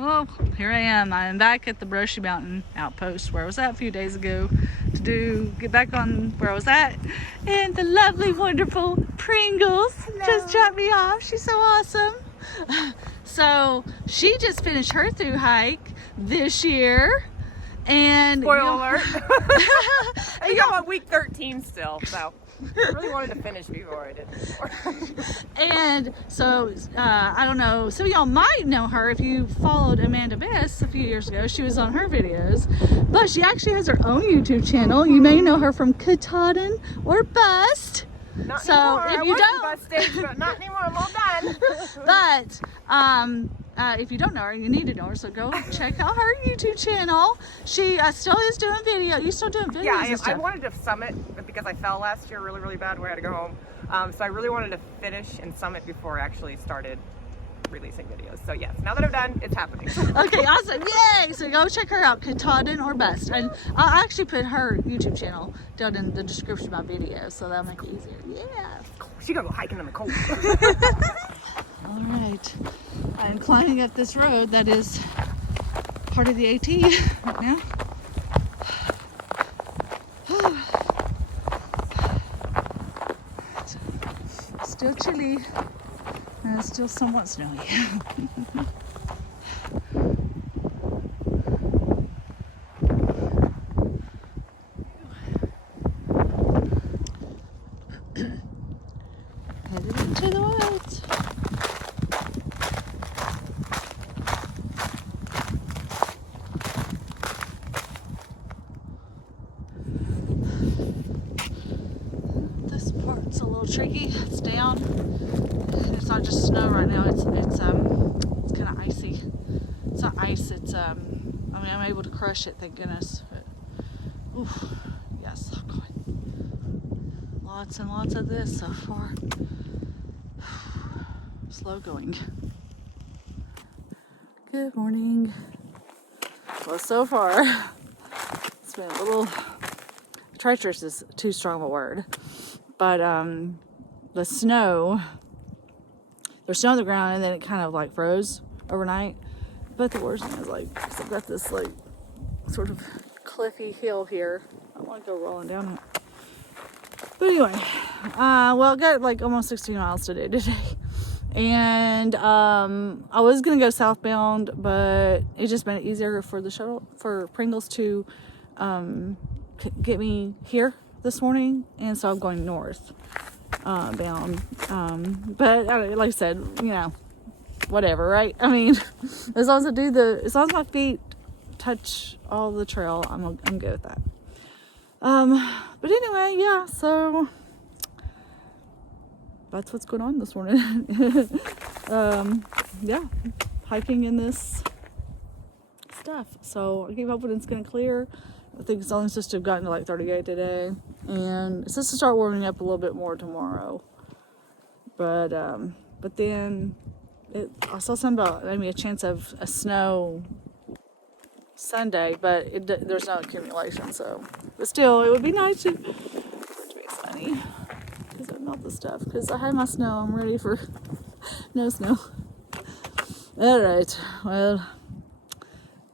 Oh, here I am. I'm back at the Brushy Mountain outpost where I was at a few days ago to get back on where I was at. And the lovely, wonderful Pringles just dropped me off. She's so awesome. So she just finished her through hike this year. And spoiler alert. You got on week 13 still, so I really wanted to finish before I did before. And so I don't know, some of y'all might know her if you followed Amanda Bess a few years ago. She was on her videos, but she actually has her own YouTube channel. You may know her from Katahdin or Bust. Not so anymore. If I you was don't, bus stage, but not anymore. I'm all done. But if you don't know her, you need to know her. So go check out her YouTube channel. She still is doing video. You still doing videos? Yeah, and stuff. I wanted to summit because I fell last year really bad where I had to go home. So I really wanted to finish and summit before I actually started releasing videos. So yes, now that I'm done, it's happening. Okay, awesome. Yay! So go check her out, Katahdin or Best. And I'll actually put her YouTube channel down in the description of my video, so that'll make it easier. Yeah. She gonna go hiking in the cold. All right. I'm climbing up this road that is part of the AT right now. Still chilly and it's still somewhat snowy. Headed into the woods. This part's a little tricky. It's down. It's not just snow right now. It's kind of icy. It's not ice. It's I mean, I'm able to crush it, thank goodness. But oof, yes, oh God. Lots and lots of this so far. Slow going. Good morning. Well, so far it's been a little treacherous is too strong of a word, but the snow, there's snow on the ground and then it kind of like froze overnight. But the worst thing is like I've got this like sort of cliffy hill here. I want to go rolling down it. But anyway, well, I got like almost 16 miles today. And I was gonna go southbound, but it just made it easier for the shuttle for Pringles to get me here this morning, and so I'm going north bound. But like I said, you know, whatever, right? I mean, as long as my feet touch all the trail, I'm good with that. But anyway, yeah, so that's what's going on this morning. Yeah, hiking in this stuff. So I keep hoping it's going to clear. I think it's only supposed to have gotten to like 38 today. And it's supposed to start warming up a little bit more tomorrow. But then I saw something about maybe a chance of a snow Sunday, but there's no accumulation. So, but still, it would be nice to be sunny. Because I melt the stuff. Because I have my snow. I'm ready for no snow. Alright. Well,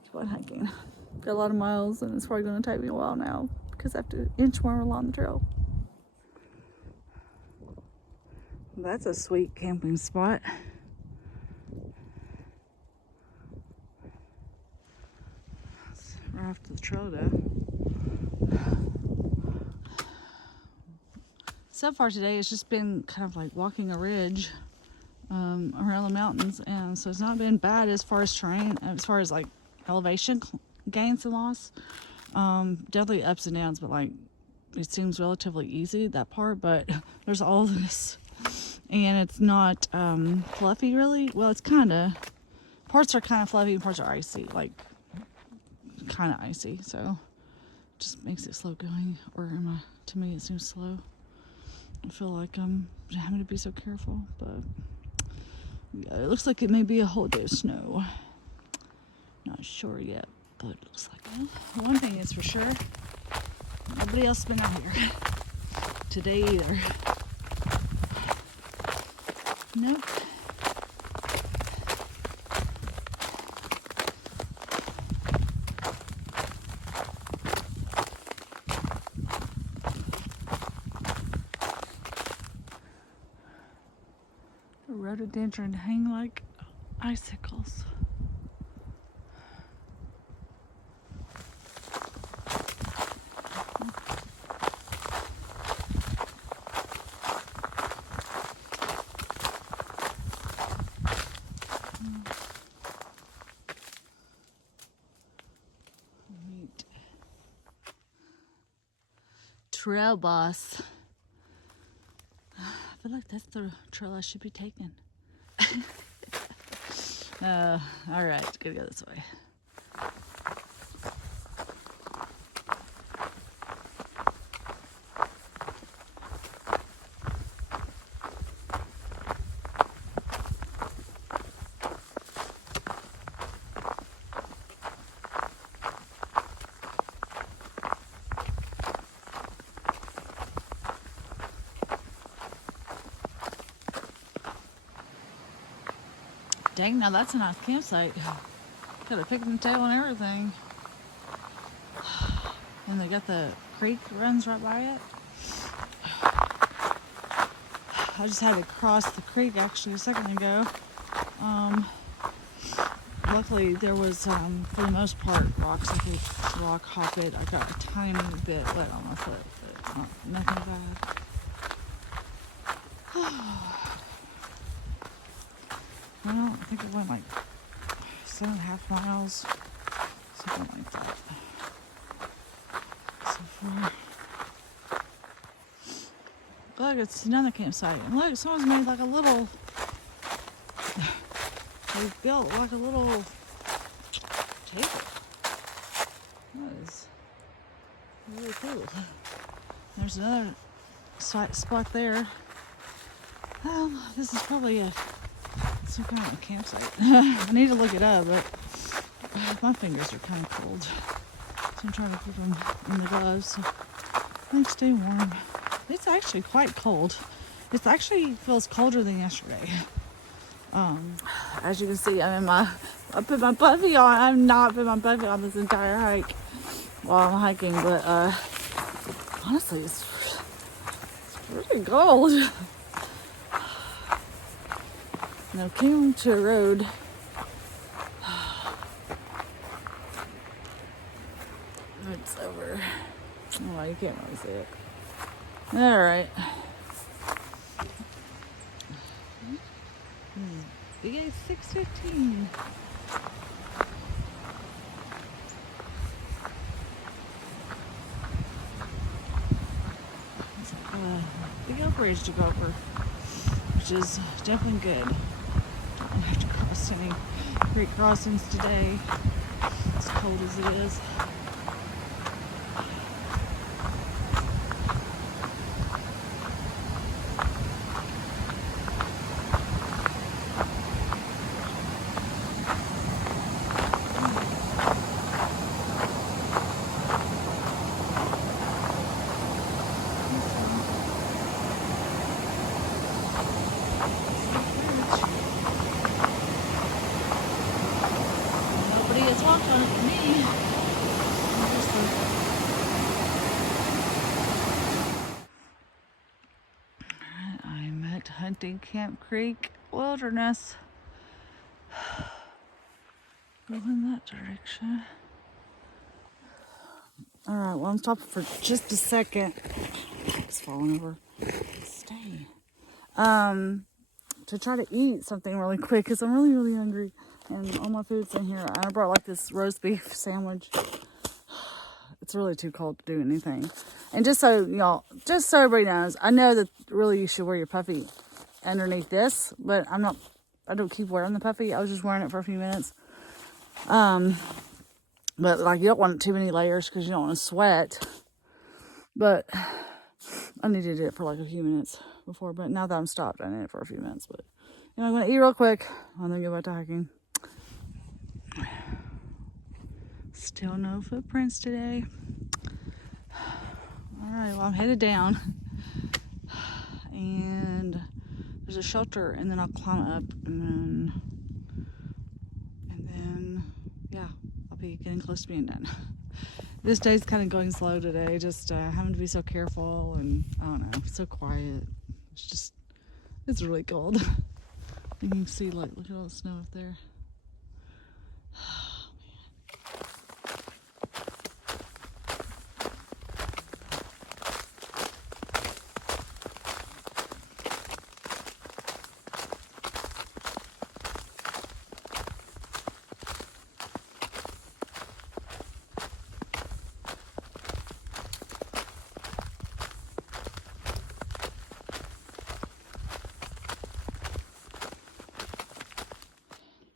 keep on hiking. Got a lot of miles and it's probably going to take me a while now. Because I have to inch more along the trail. That's a sweet camping spot. It's right off to the trail though. So far today it's just been kind of like walking a ridge around the mountains, and so it's not been bad as far as terrain, as far as like elevation gains and loss. Definitely ups and downs, but like it seems relatively easy, that part, but there's all this and it's not fluffy really. Well, it's kind of, parts are kind of fluffy and parts are icy, like kind of icy, so it just makes it slow going, or to me it seems slow. I feel like I'm having to be so careful, but yeah, it looks like it may be a whole day of snow. Not sure yet, but it looks like it. One thing is for sure, nobody else has been out here today either. Nope. rhododendron hang like icicles. Neat. Trail boss. I feel like that's the trail I should be taking. All right, gotta go this way. Dang, now that's a nice campsite. Got a picnic table and everything. And they got the creek runs right by it. I just had to cross the creek actually a second ago. Luckily there was, for the most part, rocks. I could rock hop it. I got a tiny bit wet on my foot, but it's nothing bad. Well, I think it went like 7.5 miles, something like that. So far. Look, it's another campsite. And look, someone's made like a little, they built like a little table. That is really cool. There's another spot there. This is probably some kind of a campsite. I need to look it up, but my fingers are kind of cold. So I'm trying to keep them in the gloves so they stay warm. It's actually quite cold. It actually feels colder than yesterday. As you can see, I put my puffy on. I've not put my puffy on this entire hike while I'm hiking, but honestly, it's pretty cold. Now came to a road. It's over. Oh, you can't really see it. All right. Big A 615. It's like a big old bridge to go over, which is definitely good. Don't have to cross any creek crossings today, as cold as it is. Nobody has walked on it for me. I'm at Hunting Camp Creek Wilderness. Go in that direction. Alright, well, I'm stopping for just a second. It's falling over. Stay. To try to eat something really quick because I'm really hungry and all my food's in here. I brought like this roast beef sandwich. It's really too cold to do anything. And just so everybody knows, I know that really you should wear your puffy underneath this, but I don't keep wearing the puffy. I was just wearing it for a few minutes. But like you don't want too many layers because you don't want to sweat. But I needed it for like a few minutes before, but now that I'm stopped, I need it for a few minutes. But I'm gonna eat real quick and then go back to hiking. Still no footprints today. All right, well, I'm headed down, and there's a shelter, and then I'll climb up, and then yeah, I'll be getting close to being done. This day's kind of going slow today, just having to be so careful, and I don't know, so quiet. It's really cold. You can see, like, look at all the snow up there.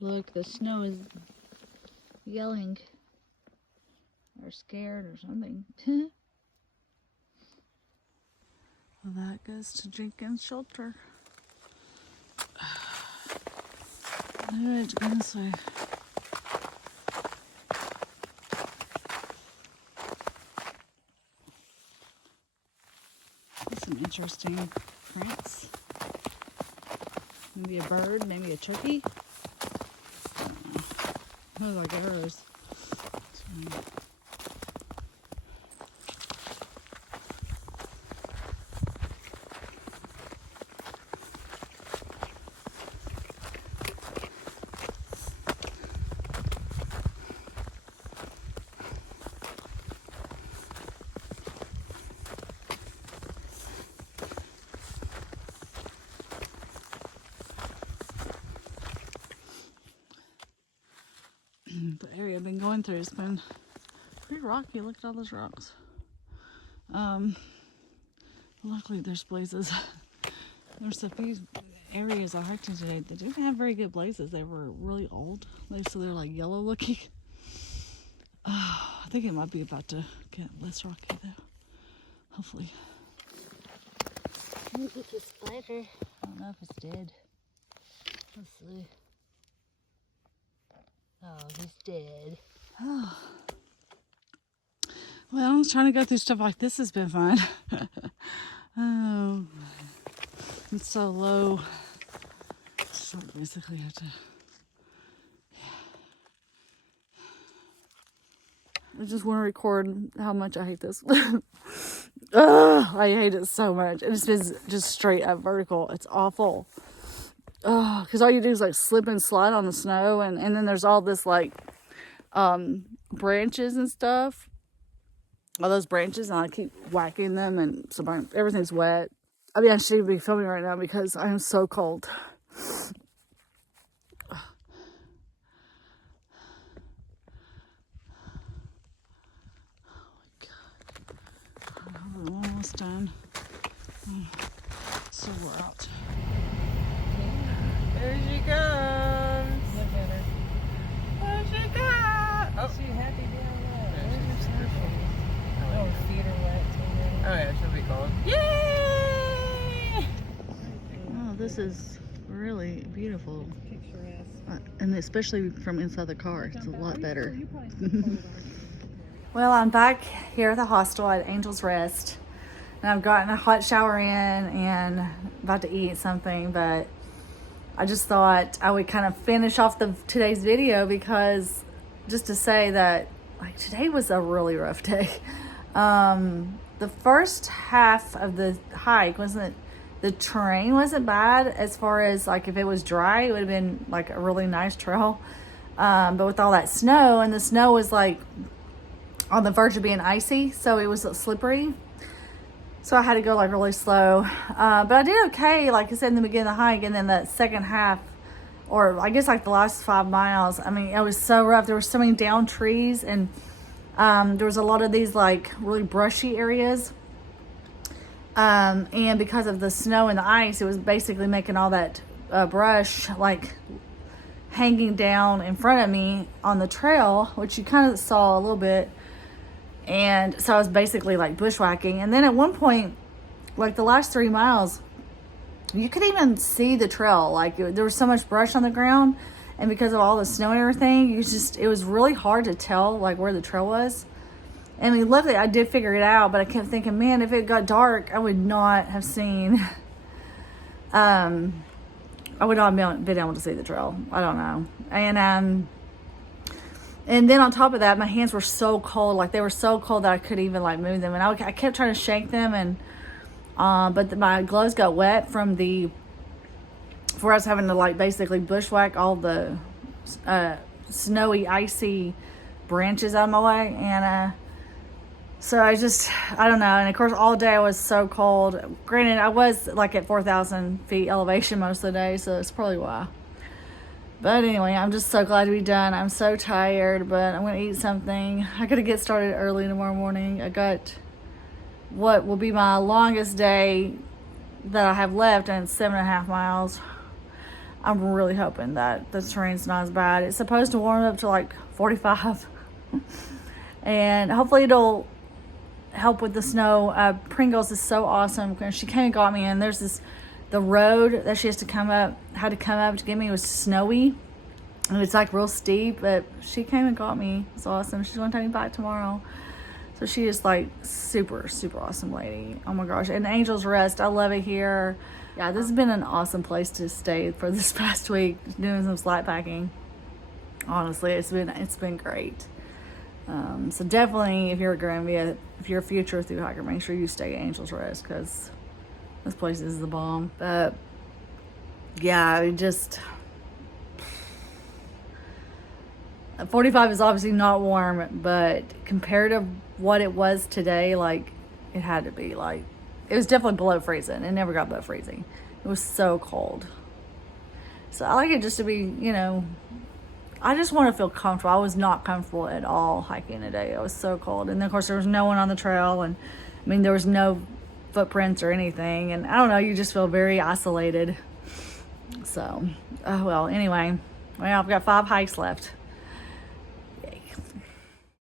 Look, the snow is yelling or scared or something. Well, that goes to Jenkins Shelter. Alright, it's going this way. That's some interesting prints. Maybe a bird, maybe a turkey. Oh, like arrows. The area I've been going through has been pretty rocky. Look at all those rocks. Luckily there's blazes. There's a few areas I hiked in today that didn't have very good blazes. They were really old. So they're like yellow looking. I think it might be about to get less rocky though. Hopefully. Look at the spider. I don't know if it's dead. Let's see. Oh, he's dead. Oh. Well, trying to go through stuff like this has been fun. Oh, it's so low. So basically, I have to. I just want to record how much I hate this. I hate it so much. It's just straight up vertical. It's awful. Oh, because all you do is like slip and slide on the snow, and then there's all this like branches and stuff. All those branches, and I keep whacking them, and so everything's wet. I mean, I shouldn't be filming right now because I am so cold. Oh my god. We're almost done. So we're out. There she comes. Look at her. There she comes. Oh, Is she happy down there? Where's her snowshoes? Oh, feet are wet too. oh yeah, she'll be cold. Yay! Oh, this is really beautiful. Picturesque. And especially from inside the car, it's a lot better. Well, I'm back here at the hostel at Angel's Rest, and I've gotten a hot shower in and about to eat something, but I just thought I would kind of finish off today's video because just to say that like today was a really rough day. The first half of the hike the terrain wasn't bad as far as like if it was dry, it would have been like a really nice trail. But with all that snow, and the snow was like on the verge of being icy, so it was slippery. So I had to go like really slow. But I did okay, like I said in the beginning of the hike, and then that second half, or I guess like the last 5 miles, I mean, it was so rough. There were so many down trees, and there was a lot of these like really brushy areas. And because of the snow and the ice, it was basically making all that brush like hanging down in front of me on the trail, which you kind of saw a little bit. And so I was basically like bushwhacking. And then at one point, like the last 3 miles, you could even see the trail. Like there was so much brush on the ground, and because of all the snow and everything, it was really hard to tell like where the trail was. I mean, luckily I did figure it out, but I kept thinking, man, if it got dark, I would not have seen, I would not have been able to see the trail. I don't know. And then on top of that, my hands were so cold. Like they were so cold that I couldn't even like move them. And I kept trying to shake them, and but my gloves got wet from the for us having to like basically bushwhack all the snowy, icy branches out of my way. And so I don't know. And of course, all day I was so cold. Granted, I was like at 4,000 feet elevation most of the day, so it's probably why. But anyway, I'm just so glad to be done. I'm so tired, but I'm going to eat something. I got to get started early tomorrow morning. I got what will be my longest day that I have left, and it's 7.5 miles. I'm really hoping that the terrain's not as bad. It's supposed to warm up to like 45. And hopefully it'll help with the snow. Pringles is so awesome because she came and got me, and there's the road that she had to come up to get me was snowy, and it's like real steep, but she came and got me. It's awesome. She's gonna take me back tomorrow. So she is like super awesome lady. Oh my gosh. And Angel's Rest, I love it here. Yeah, this has been an awesome place to stay for this past week, doing some slack packing. Honestly, it's been great. So definitely, if you're a future through hiker, make sure you stay at Angel's Rest, because this place is the bomb. But yeah, 45 is obviously not warm, but compared to what it was today, like it had to be like, it was definitely below freezing. It never got below freezing. It was so cold. So I like it just to be, I just want to feel comfortable. I was not comfortable at all hiking today. It was so cold. And then of course there was no one on the trail, and I mean there was no footprints or anything, and I don't know, you just feel very isolated. So, oh well, anyway, I've got 5 hikes left.